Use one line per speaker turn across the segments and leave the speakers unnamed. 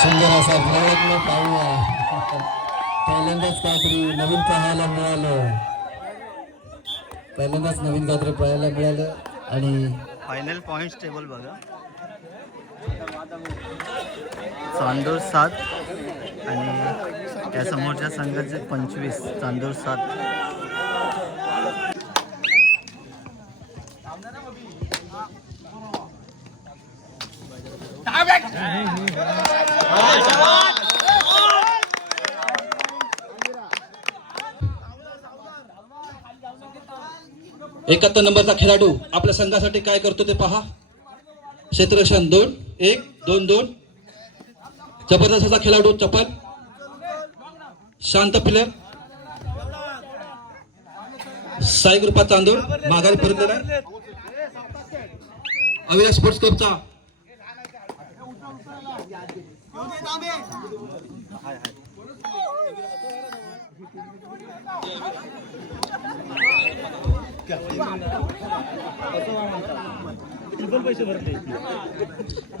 सुंदर असा प्रयत्न पाहूया. पहिल्यांदाच काहीतरी नवीन पाहायला मिळालं. पहिल्यांदाच नवीन काहीतरी पाहायला मिळालं आणि
फायनल पॉइंट टेबल बघा. चांदूर सात आणि त्या समोरच्या संघाचे पंचवीस. चांदूर सात.
एकाहत्तर नंबरचा खेळाडू आपल्या संघासाठी काय करतो ते पहा. क्षेत्रक्षण दोन एक दोन दोन. जबरदस्त असा खेळाडू चपल. शांत प्लेअर साई कृपा चांदूर माघारी परतलेला. अविरा स्पोर्ट्स क्लबचा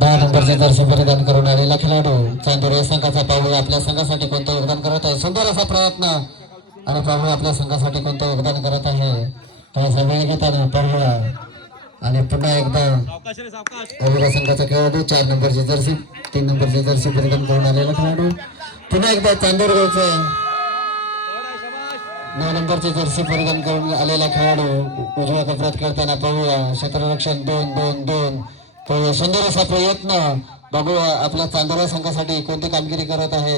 दहा नंबरचे दर्शन परिधान करून आलेला खेळाडू चांदूर या संघाचा पाहू आपल्या संघासाठी कोणतं योगदान करत आहे? सुंदर असा प्रयत्न. आणि पाहू आपल्या संघासाठी कोणतं योगदान करत आहे? थोडासा वेळ घेताना पाहूया आणि पुन्हा एकदा अविरा संघाचा खेळाडू चार नंबरची जर्सी तीन नंबरची जर्सी परिधान करून आलेला खेळाडू. पुन्हा एकदा चांदूर नऊ नंबरची जर्सी परिधान करून आलेला खेळाडू उजव्या कपड्यात खेळताना पाहूया. क्षेत्ररक्षण दोन दोन दोन. पाहूया. सुंदर असा प्रयत्न. बघूया आपल्या चांदोरा संघासाठी कोणती कामगिरी करत आहे.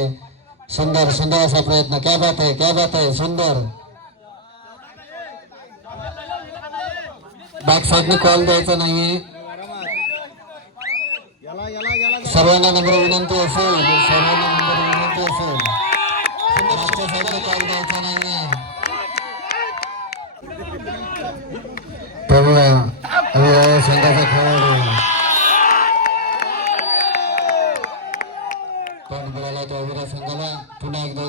सुंदर सुंदर असा प्रयत्न. क्या बात आहे क्या बात आहे. सुंदर. बॅक साईडने कॉल द्यायचा नाहीये. सर्वांना नंबर विनंती असेल. सर्वांना नंबर विनंती असेल मागच्या साईडने कॉल द्यायचा नाहीये पाहूया अविरा संघाचा खेळाडू पण मिळाला तो अविरा संघाला? पुन्हा एकदा.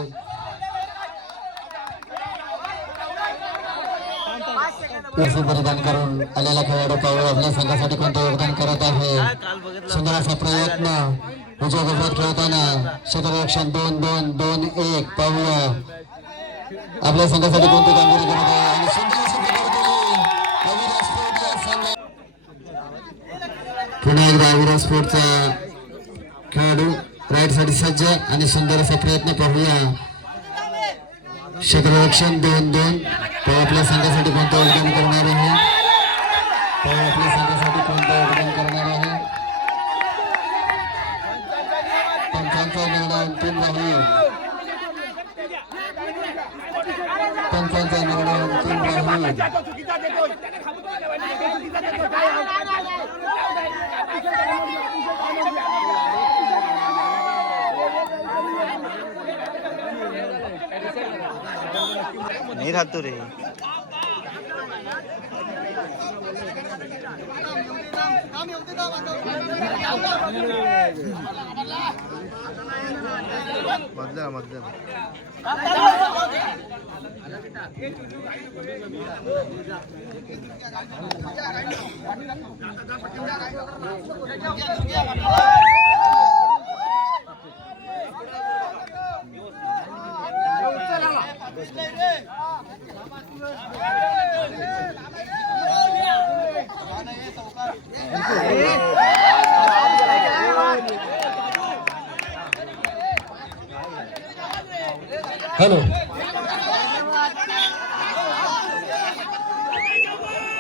जर्सी परिधान करून आलेला खेळाडू पाहू आपल्या संघासाठी कोणतं योगदान करत आहे? सुंदर असा प्रयत्न. उजव्या गटात खेळताना क्षेत्ररक्षण दोन दोन दोन एक. पाहूया. आपल्या संघासाठी कोणती कामगिरी करत आहे? पुन्हा एकदा अविरा स्पोर्टचा खेळाडू. राईटसाठी सज्ज आणि सुंदर असा प्रयत्न पाहूया. क्षेत्ररक्षण दोन दोन. तो आपल्या संघासाठी कोणतं योगदान करणार आहे? तो आपल्या संघासाठी कोणतं योगदान करणार आहे? पंचांचा निर्णय अंतिम राहील पंचांचा निर्णय अंतिम राहील
नाही राहतो रे मधल्या मधल्या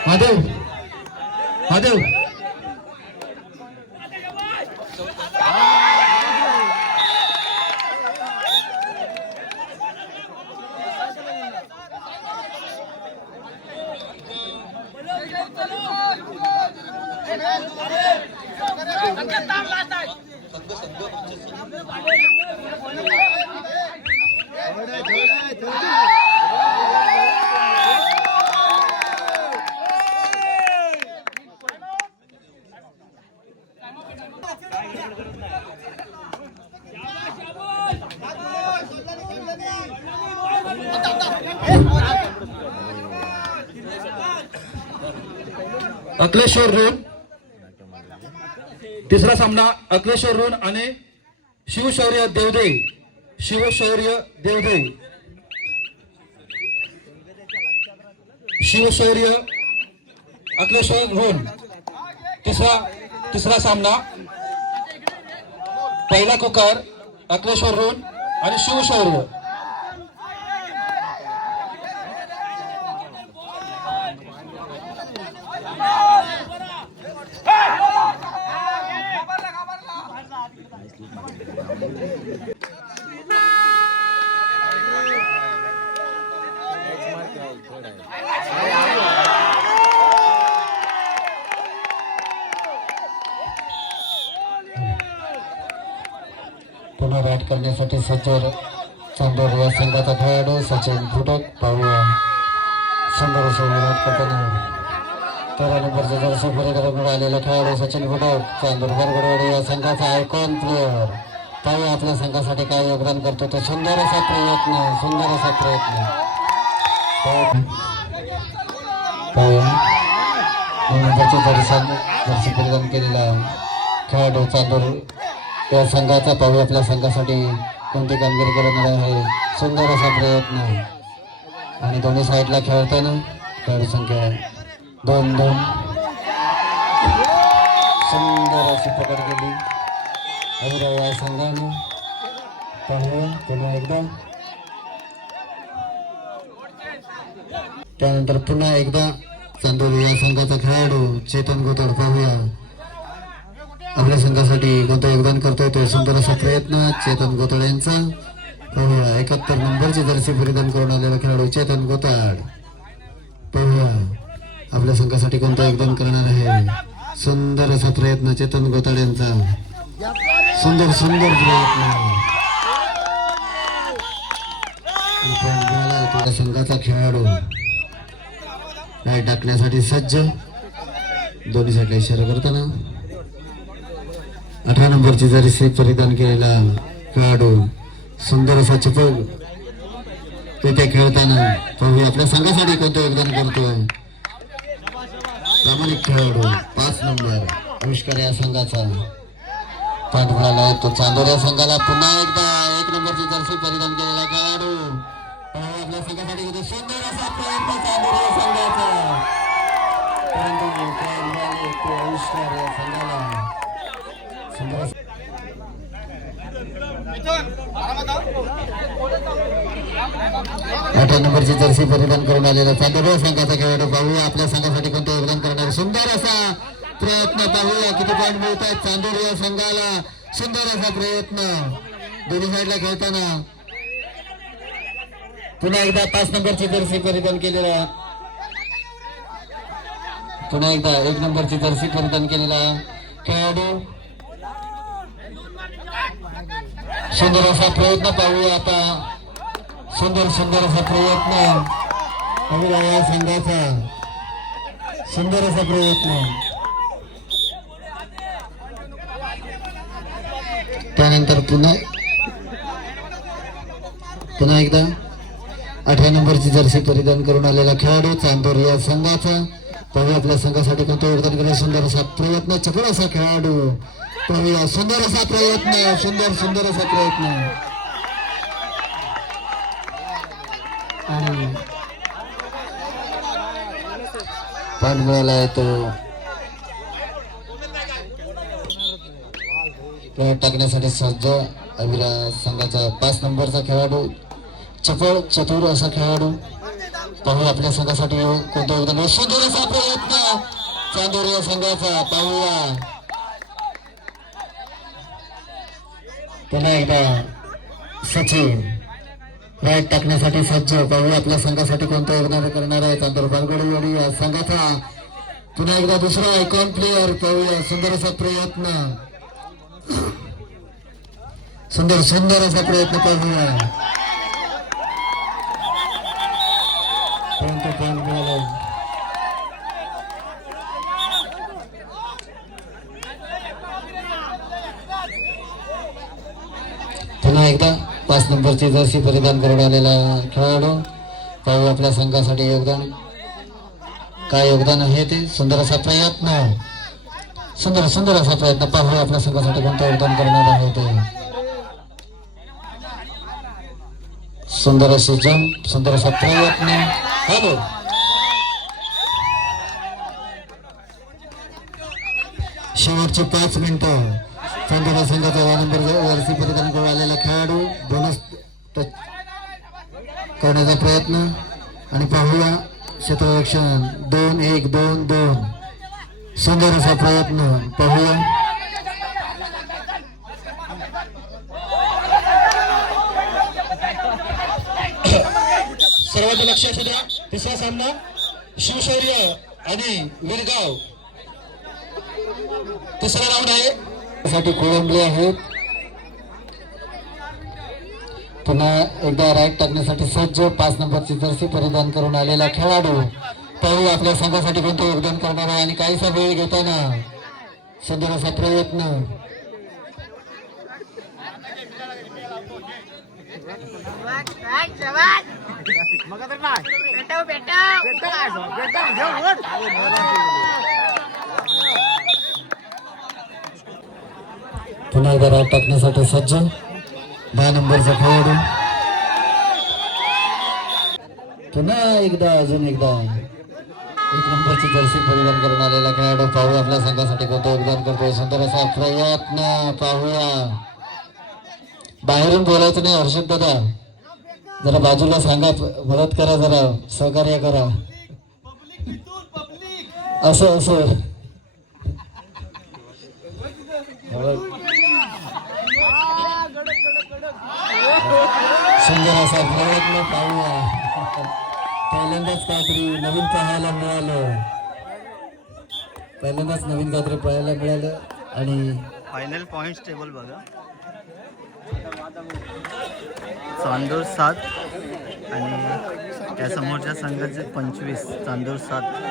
महादेव महादेव अकलेश्वर रोड
तिसरा सामना अक्लेश्वर ऋण आणि शिवशौर्य देवदे. शिवशौर्य देवदे. शिवशौर्य अक्लेश्वर ऋण. तिसरा तिसरा सामना. पहिला कुकार अक्लेश्वर ऋण आणि शिवशौर्य.
पुन्हा बॅट करण्यासाठी सज्ज चांदोर या संघाचा खेळाडू सचिन फुटक पाहूया सुंदर असे विराट करताना तेरा नंबरचा जर्सी परिधान आलेला खेळाडू सचिन फुटक चांदोर बरगडवाडी या संघाचा आयकॉन प्लेअर काही आपल्या संघासाठी काय योगदान करतो तो सुंदर असा प्रयत्न सुंदर असा प्रयत्न. दर्शन पाहूया नऊ केलेला खेळाडू चांदोर या संघाचा पाहू आपल्या संघासाठी कोणती कामगिरी करणार आहे सुंदर असा प्रयत्न आणि दोन्ही साईडला खेळताना खेळाडू संख्या दोन दोन सुंदर अशी पकड केली. अभिराव या संघाने पाहूया पुन्हा एकदा. त्यानंतर पुन्हा एकदा चांदोली या संघाचा खेळाडू चेतन गोतड पाहूया. आपल्या संघासाठी कोणतं योगदान करतोय तो सुंदर असा प्रयत्न चेतन गोतड यांचा. पाहूया एकाहत्तर नंबरची जर्सी परिधान करून आलेला खेळाडू चेतन गोताड. पाहूया आपल्या संघासाठी कोणतं योगदान करणार आहे? सुंदर असा प्रयत्न चेतन गोताड यांचा. सुंदर सुंदर प्रयत्न त्या संघाचा खेळाडू. काय टाकण्यासाठी सज्ज. दोन्ही साईडला इशारा करताना. अठरा नंबरची जरी सेफ परिधान केलेला खेळाडू सुंदर असा चिपक तिथे खेळताना पाहूया आपल्या संघासाठी कोणतं योगदान करतोय. प्रामाणिक खेळाडू पाच नंबर. आविष्कार या संघाचा. पाठ मिळाला तो चांदोऱ्या संघाला पुन्हा एकदा एक नंबरची जर्सी परिधान केलेला खेळाडू. आपल्या संघासाठी किती सुंदर असा प्रयत्न चांदोऱ्या संघाचा. परंतु काय मिळाले ते आविष्कार या संघाला. सुंदर असा नंबरची जर्सी परिधान करून आलेला चांदोऱ्या संघाचा खेळाडू पाहूया आपल्या संघासाठी कोणतं योगदान करणार? सुंदर असा प्रयत्न पाहूया किती पॉईंट मिळत आहेत चांदोर या संघाला. सुंदर असा प्रयत्न. दोन्ही साईडला खेळताना. पुन्हा एकदा पाच नंबरची जर्सी परिधान केलेला. पुन्हा एकदा एक नंबरची जर्सी परिधान केलेला. खेळाडू. सुंदर असा प्रयत्न पाहूया आता. सुंदर सुंदर असा प्रयत्न. या संघाचा. सुंदर असा प्रयत्न. त्यानंतर पुन्हा पुन्हा एकदा अठरा नंबरची जर्सी परिधान करून आलेला खेळाडू चांदोर या संघाचा. पाहूया आपल्या संघासाठी कोणतं योगदान केलं? सुंदर असा प्रयत्न चपळ असा खेळाडू. पाहूया सुंदर असा प्रयत्न सुंदर सुंदर असा प्रयत्न. आणि पान मिळाला येतो तो टाकण्यासाठी सज्ज अविरा संघाचा पाच नंबरचा खेळाडू. चपळ चतुर असा खेळाडू. पाहू आपल्या संघासाठी कोणतं योगदान सुंदर असा प्रयत्न. चांदोर या संघाचा. पाहूया. पुन्हा एकदा सचिन. राईट टाकण्यासाठी सज्ज पाहू आपल्या संघासाठी कोणतं योगदान करणार आहे. चांदोर बालगडवाडी या संघाचा. पुन्हा एकदा दुसरा आयकॉन प्लेअर पाहूया. सुंदर असा प्रयत्न. सुंदर सुंदर असा प्रयत्न पाहूया पॉईंट मिळाला? पुन्हा एकदा पाच नंबरची जर्सी परिधान करून आलेला खेळाडू पाहू आपल्या संघासाठी योगदान. काय योगदान आहे ते? सुंदर असा प्रयत्न. सुंदर सुंदर असा प्रयत्न पाहूया. आपल्या संघासाठी कोणतं योगदान करणार आहे ते. सुंदर असे जंप सुंदर असा प्रयत्न. हॅलो शेवटचे पाच मिनिटं. सुंदर संघाचा वा नंबर परिधान आलेला खेळाडू. बोनस टच करण्याचा प्रयत्न. आणि पाहूया क्षेत्ररक्षण दोन एक दोन दोन. सुंदर असा प्रयत्न पाहूया.
सर्वांचं लक्ष असू द्या तिसरा सामना शिवशौर्य आणि विरगाव. तिसरा राऊंड आहे.
साठी खोळंबले आहेत. पुन्हा एकदा राईट टाकण्यासाठी सज्ज पाच नंबरची जर्सी परिधान करून आलेला खेळाडू पाहू आपल्या संघासाठी कोणतं योगदान करणार आहे आणि काहीसा वेळ घेताना सदनाचा प्रयत्न. पुन्हा एकदा राईट टाकण्यासाठी सज्ज दहा नंबरचा खेळाडू. पुन्हा एकदा अजून एकदा. एक नंबरची जर्सी परिधान करून आलेला खेळाडू पाहूया आपल्या संघासाठी कोणतं योगदान करतोय. सुंदर असा प्रयत्न पाहूया. बाहेरून बोलायचं नाही हर्षद दादा. जरा बाजूला सांगा मदत करा जरा सहकार्य करा. असं असं. सुंदर असा प्रयत्न पाहूया. पहिल्यांदाच काहीतरी नवीन पाहायला मिळालं. पहिल्यांदाच नवीन काहीतरी पाहायला मिळालं आणि
फायनल पॉइंट टेबल बघा. चांदूर सात आणि त्या समोरच्या संघाचे पंचवीस. चांदूर सात.